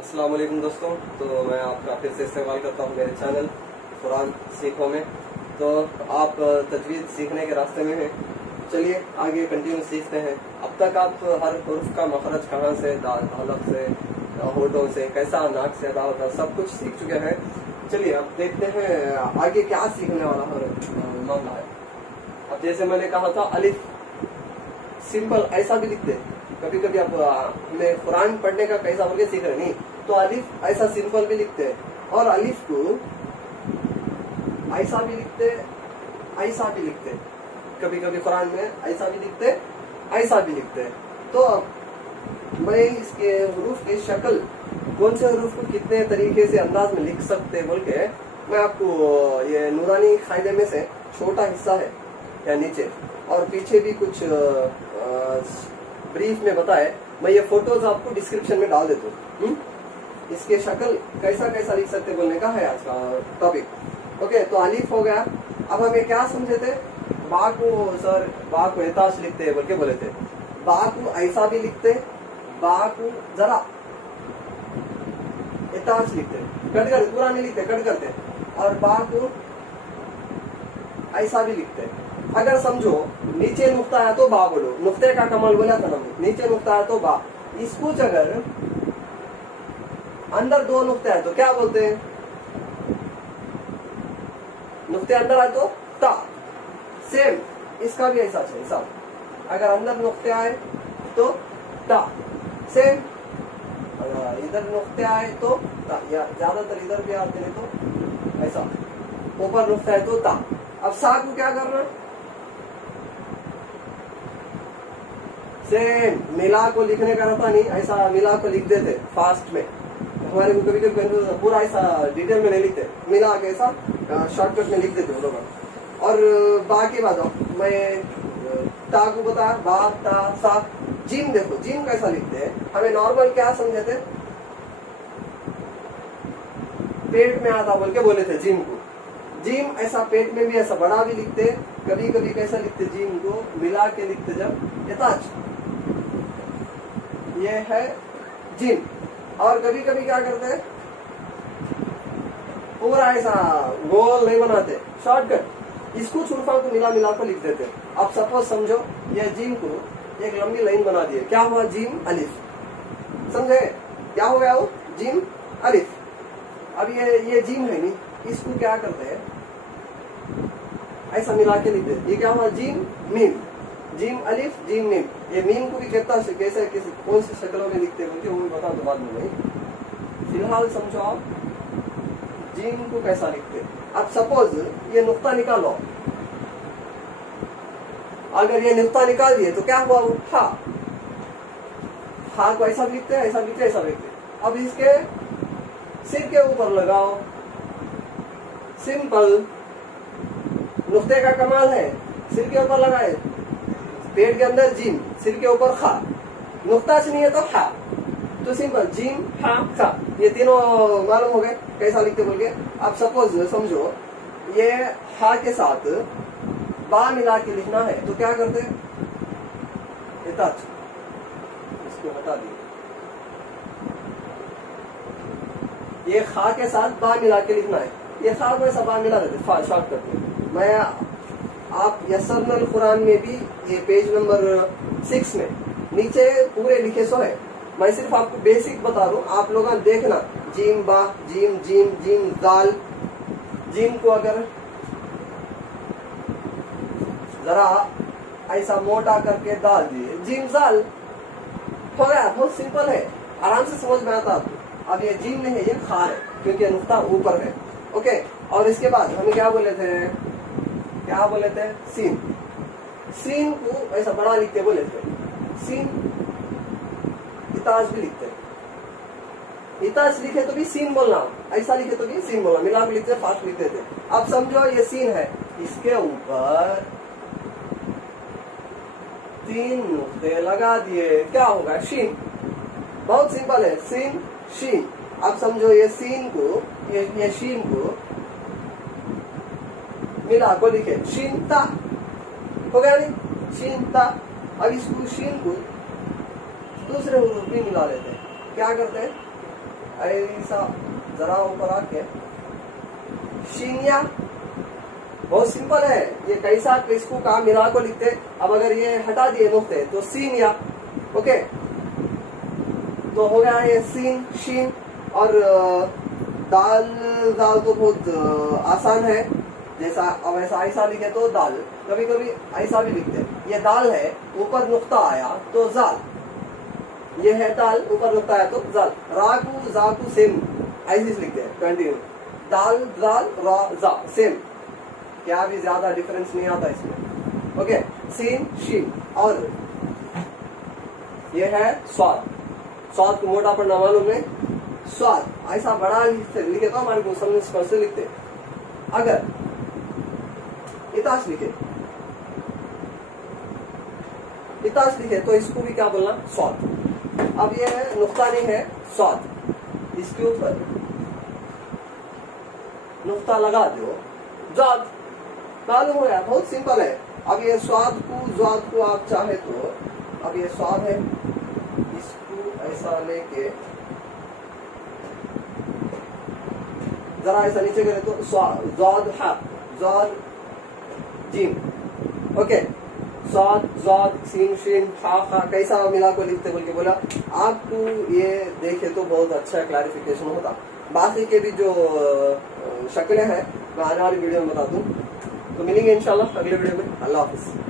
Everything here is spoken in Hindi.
अस्सलाम वालेकुम दोस्तों। तो मैं आपका फिर से इस्तेमाल करता हूँ मेरे चैनल कुरान सीखो में। तो आप तजवीद सीखने के रास्ते में हैं, चलिए आगे कंटिन्यू सीखते हैं। अब तक आप हर हुर्फ का मखरज कहाँ से, हलफ से, होठों से, कैसा नाक से अदा होता, सब कुछ सीख चुके हैं। चलिए अब देखते हैं आगे क्या सीखने वाला मामला है। अब जैसे मैंने कहा था, अलिफ सिंपल ऐसा भी लिखते हैं। कभी कभी आप हमें कुरान पढ़ने का कैसा बोल के सीख रहे नहीं, तो अलिफ ऐसा सिंपल भी लिखते हैं और अलिफ को ऐसा भी लिखते, ऐसा भी लिखते। कभी कभी कुरान में ऐसा भी लिखते, ऐसा भी लिखते। तो मैं इसके हुरूफ की शक्ल, कौन से हुरूफ को कितने तरीके से अंदाज में लिख सकते बोल के मैं आपको ये नूरानी कायदे में से छोटा हिस्सा है या नीचे और पीछे भी कुछ ब्रीफ में बताए। मैं ये फोटोज आपको डिस्क्रिप्शन में डाल देता हूँ। इसके शक्ल कैसा कैसा लिख सकते बोलने का है आज का टॉपिक। ओके, तो अलिफ हो गया। अब हमें क्या समझे थे, बा को सर बा को एताश लिखते हैं बोल के बोले थे। बा को ऐसा भी लिखते, बा को जरा एताश लिखते, कट कर पूरा नहीं लिखते, कट करते। और बा को ऐसा भी लिखते। अगर समझो नीचे नुक्ता है तो बा बोलो, नुक्ते का कमाल बोला था ना, नीचे नुक्ता है तो बा। इसको अगर अंदर दो नुक्ते है तो क्या बोलते हैं, नुक्ते अंदर आए तो ता। सेम इसका भी ऐसा है सब, अगर अंदर नुक्ते आए तो ता। सेम अगर इधर नुक्ते आए तो ता, या ज्यादातर इधर भी आते हैं तो ऐसा, ऊपर नुक्ता है तो ता। अब सा को क्या करना, सेम मिला को लिखने का रहता नहीं, ऐसा मिला को लिख देते फास्ट में। हमारे को कभी कभी पूरा ऐसा डिटेल में नहीं लिखते, मिला के ऐसा शॉर्टकट में लिख देते लोग। और बा की बात मैं ता को बता, बा ता सा। जिम देखो, जिम कैसा लिखते हैं, हमें नॉर्मल क्या समझे थे, पेट में आता बोल के बोले थे जिम को। जिम ऐसा पेट में भी ऐसा बड़ा भी लिखते, कभी कभी कैसा लिखते, जिम को मिला के लिखते जब यताच, ये है जिम। और कभी कभी क्या करते हैं, पूरा ऐसा गोल नहीं बनाते, शॉर्टकट, इसको छुड़फा को मिला मिला कर लिख देते। अब सपोज समझो ये जिम को एक लंबी लाइन बना दिए, क्या हुआ, जिम अलिफ। समझे क्या हो गया वो, जिम अलिफ। अब ये जिम है नहीं, इसको क्या करते हैं, ऐसा मिला के लिखते, ये क्या हुआ, जिम मीम, जिम अलिफ जिम मीम। ये मीम को भी कैसे कैसे कौन सी शक्लों में लिखते हैं वो भी बता दो बाद में। फिलहाल समझो आप जिम को कैसा लिखते। अब सपोज ये नुक्ता निकालो, अगर ये नुक्ता निकाल दिए तो क्या हुआ, वो हा। हा को ऐसा लिखते हैं, ऐसा लिखते, ऐसा लिखते। अब इसके सिर के ऊपर लगाओ, सिंपल, नुक्ते का कमाल है, सिर के ऊपर लगाए, पेट के अंदर जिम, सिर के ऊपर खा, नुक्ता से नहीं है तो हा, तो सिंपल जिम हा खा। ये तीनों मालूम हो गए कैसा लिखते बोल के। अब सपोज समझो ये हा के साथ बा मिला के लिखना है तो क्या करते, इसको हटा दिए, ये खा के साथ बा मिला के लिखना है, ये खा को ऐसा बा मिला देते, शॉर्ट करते। मैं आप यसरनल कुरान में भी ये पेज नंबर 6 में नीचे पूरे लिखे सो है। मैं सिर्फ आपको बेसिक बता दूं, आप लोग देखना, जीम बा, जीम जीम जीम दाल। जीम को अगर जरा ऐसा मोटा करके डाल दिए, जीम जाल हो गया। बहुत सिंपल है, आराम से समझ में आता आपको। अब ये जीम नहीं है, ये खा है क्योंकि नुक्ता ऊपर है। ओके, और इसके बाद हम क्या बोले थे, क्या बोले थे, सीन। सीन को ऐसा बड़ा लिखते बोले थे, सीन। इताज भी लिखते, इताज लिखे तो भी सीन बोलना, ऐसा लिखे तो भी सीन बोलना, मिला के लिखते, फास्ट लिखते थे। अब समझो ये सीन है, इसके ऊपर 3 नुक्ते लगा दिए, क्या होगा, शीन। बहुत सिंपल है, सीन शीन। अब समझो ये सीन को, ये शीन को मिला को लिखे, शीनता हो गया नहीं, शीनता। अब इसको शीन को दूसरे हुरूफ भी मिला लेते हैं, क्या करते हैं, ऐसा जरा ऊपर आके शीनिया, बहुत सिंपल है ये। कैसा किसको काम मिला को लिखते, अब अगर ये हटा दिए नुक्ते तो सीनिया, ओके। तो हो गया ये सीन शीन। और दाल, दाल तो बहुत आसान है, जैसा अब ऐसा लिखे तो दाल, कभी कभी ऐसा भी लिखते हैं। ये दाल है, ऊपर नुक्ता आया तो जाल, ये है दाल, ऊपर नुक्ता आया तो जाल। राकू जाकू सेम ऐसे लिखते हैं, कंटिन्यू। दाल दाल रा जा सेम, क्या भी ज्यादा डिफरेंस नहीं आता इसमें, ओके। सीन शीन। और ये है स्वाद, स्वाद को मोटा पढ़ना मालूम है, स्वाद ऐसा बड़ा लिखे तो हमारे को समझ स्पर्श से लिखते। अगर इताश लिखे, इताश लिखे तो इसको भी क्या बोलना, स्वाद। अब ये नुक्ता नहीं है स्वाद, इसके ऊपर नुक्ता लगा दो, जाद, मालूम हो गया, बहुत सिंपल है। अब ये स्वाद को आप चाहे तो, अब ये स्वाद है, इसको ऐसा लेके जरा ऐसा नीचे करें तो स्वाद हा, स्वाद जीम, ओके। स्वाद स्वाद सीन शीन हा हा कैसा मिला को लिखते बोल के बोला। आपको ये देखे तो बहुत अच्छा क्लैरिफिकेशन होता। बाकी के भी जो शक्लें हैं मैं आने वाली वीडियो में बता दूं। तो मिलेंगे इंशाल्लाह अगले वीडियो में। अल्लाह हाफिज।